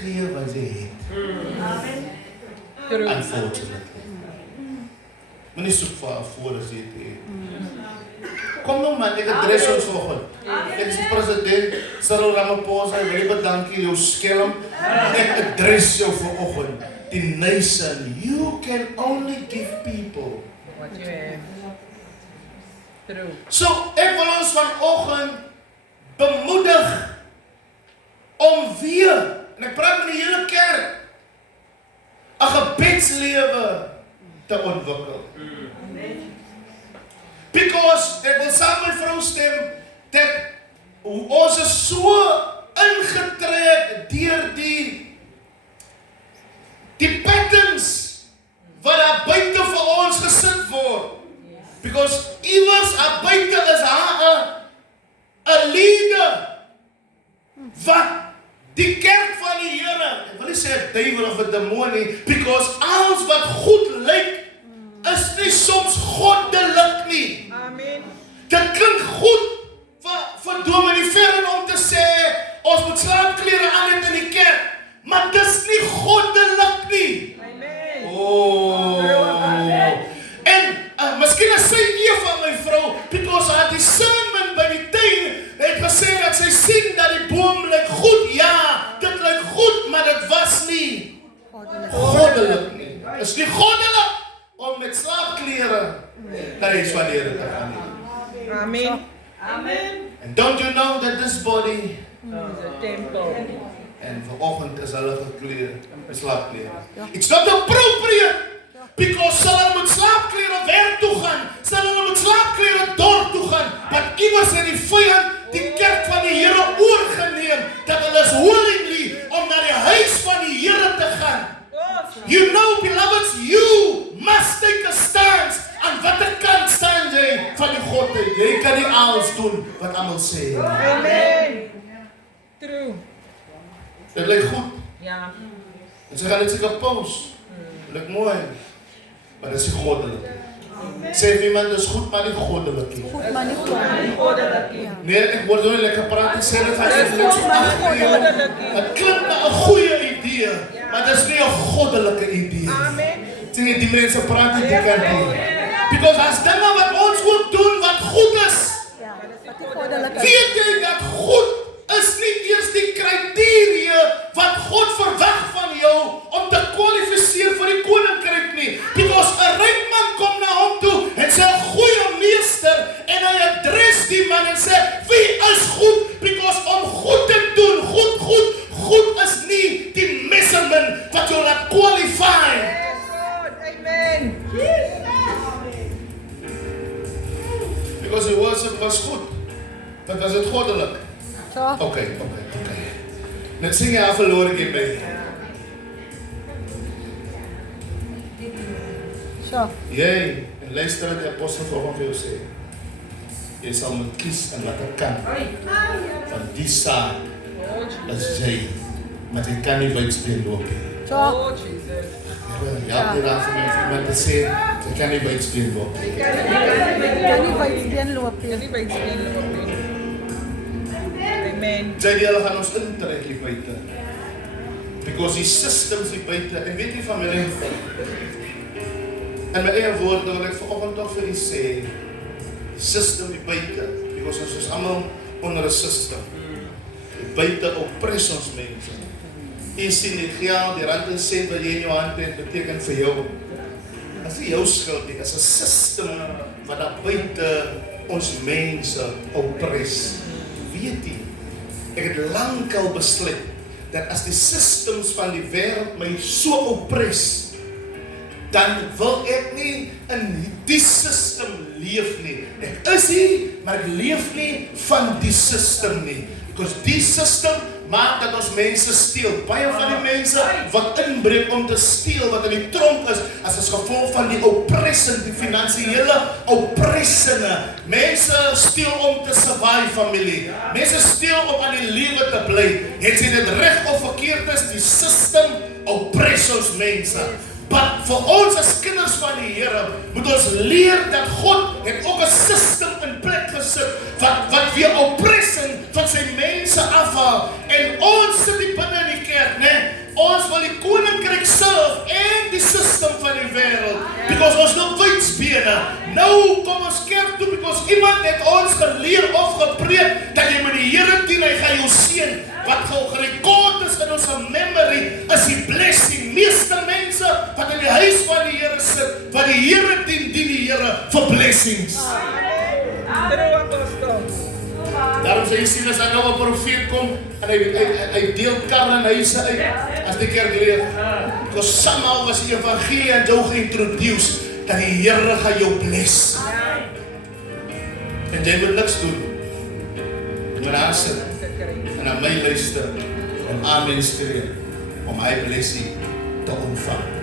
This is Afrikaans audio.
gee wat jy het. Unfortunately. Moenie soek vir haar voor as jy het. Kom nou man, ek adres ons vanoggend. Ek is die president, Cyril Ramaphosa, ek wil bedankie jou skelm. Ek adres jou vanoggend. Die nation, you can only give people what you have. True. So, ek wil ons vanoggend bemoedig om weer, en ek praat met die hele kerk, 'n gebedslewe te ontwikkel. Because, ek wil saam met vrou stem, dat ons is so ingetrek deur die patterns wat daar buite vir ons gesit word. Because iewers daar buite is haar 'n leader wat die kerk van die Here, ek wil nie sê 'n duiwel of 'n demoon nie, because alles wat goed lyk is nie soms goddelik nie. Amen. Dit klink goed vir Dominee Ferren om te sê ons moet slaapklere aan het in die kerk, maar dis nie goddelik nie. Amen. En miskien is sy nie van my vrou, because haar discernment by die tuin het gesê dat sy sien dat die boom lyk goed. Ja, dit lyk goed, maar dit was nie goddelik nie. Dit is nie goddelik om met slaapklere na die huis van die Here te gaan nie. Amen. Amen. And don't you know that this body Is a temple. en vanoggend is hulle gekleed, slaapklere. It's not appropriate because sal hulle met slaapklere werk toe gaan, sal hulle met slaapklere dorp toe gaan, but iewers het die vyand die kerk van die Here oorgeneem, dat hulle is willingly om na die huis van die Here te gaan. You know, beloveds, you must take a stance. Aan watter kant staan jy van die God? Jy kan nie alles doen wat almal sê. Amen. True. Dit lyk goed. Ja. En sy gaan dit seker post. Lyk mooi. Maar dit is nie goddelik. Sê vir iemand, dit is goed, maar nie goddelik nie. Goed, maar nie goddelik. Nee, ek word zo lekker praat en sê dit gaan Dit is goed, maar nie goddelik nie. Het klinkt na 'n goeie idee, maar dit is nie 'n goddelike idee. Amen. Sien jy, die mense praat nie die kant nie. Because as dinge wat ons ook doen wat goed is, Ja, wat nie goddelik is. weet jy dat goed is nie eers die kriterie wat God verwag van jou om te kwalifiseer vir die koninkryk nie. Because 'n ryk man kom na hom toe en sê 'n goeie meester en hy adres die man en sê wie is goed? Because om goed te doen, goed is nie die measurement wat jou laat qualify. Yes, Lord. Amen. Because die worship was goed, but was dit goddelik? So, Okay. Net sing jy af verloor ek by. so. Jy, en luister wat die apostel vanoggend vir jou sê. Jy sal moet kies in watter kant van die saak as jy, maar jy kan nie buitspeel loop nie. So, Oh, Jesus. Ja, die raad vir my vir iemand te sê, jy kan nie buitspeel loop nie. kan nie buitebeen loop nie. Kan nie by die speel loop nie. Amen. Jy die hulle gaan ons intrek hier buite. Because die systems hier buite, en weet nie familie, in my eie woorde wil ek vanoggend tog vir u sê, system hier buite, because ons is almal onder 'n system. Die buite oppress ons mense. Jy sien die geld, die rand en sent wat jy in jou hand het, beteken vir jou. As nie jou skuld nie, is 'n system wat daar buite ons mense oppress. Weet jy, ek het lankal besluit dat as die systems van die wêreld my so oppress, dan wil ek nie in die system leef nie. Ek is hier, maar ek leef nie van die system nie. Because die system maak dat ons mense steel. Baie van die mense wat inbreek om te steel, wat in die tronk is, as gevolg van die oppression, die finansiële oppressinge. Mense steel om te survive, familie. Mense steel om aan die lewe te bly. Het jy dit reg of verkeerd is, die system oppress ons mense. Maar vir ons as kinders van die Here moet ons leer dat God het ook 'n system in plek gesit wat weer oppressing van sy mense afhaal. En ons sit hier binne in die kerk, né? ons nou wydsbene. Nou kom ons kerk toe, because iemand het ons geleer of gepreek, dat jy met die Here dien, hy gaan jou seën. Wat gerekord is in ons memory, is die blessing. Meeste mense, wat in die huis van die Here sit, wat die Here dien die Here vir blessings. True, apostel. Daarom sê jy sien, as hy nou 'n profeet kom, en hy deel karre en huise uit, as die kerk leer. Because somehow was die evangelie aan jou geïntroduce, dat die Here gaan jou bless. En jy moet niks doen. Jy moet daar sit, en aan my luister, en amen skree, om my blessing te ontvang.